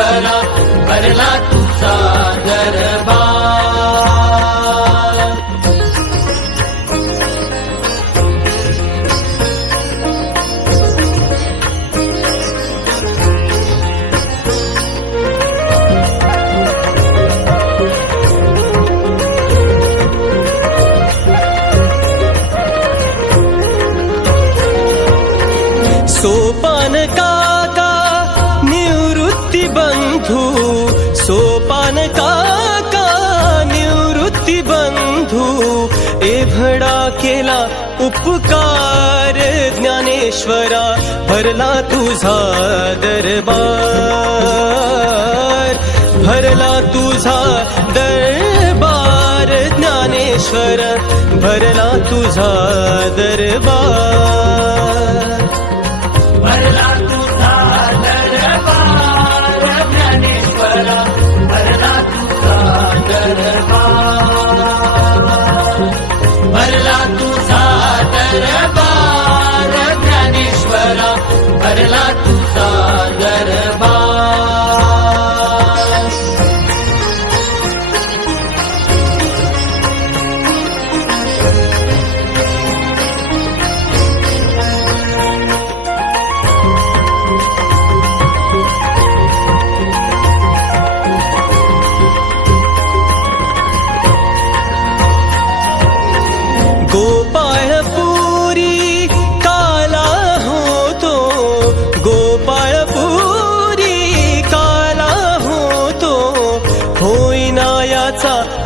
भरला भरला तुझा दरबार. एभडा केला उपकार ज्ञानेश्वरा भरला तुझा दरबार. भरला तुझा दरबार ज्ञानेश्वर भरला तुझा दरबार.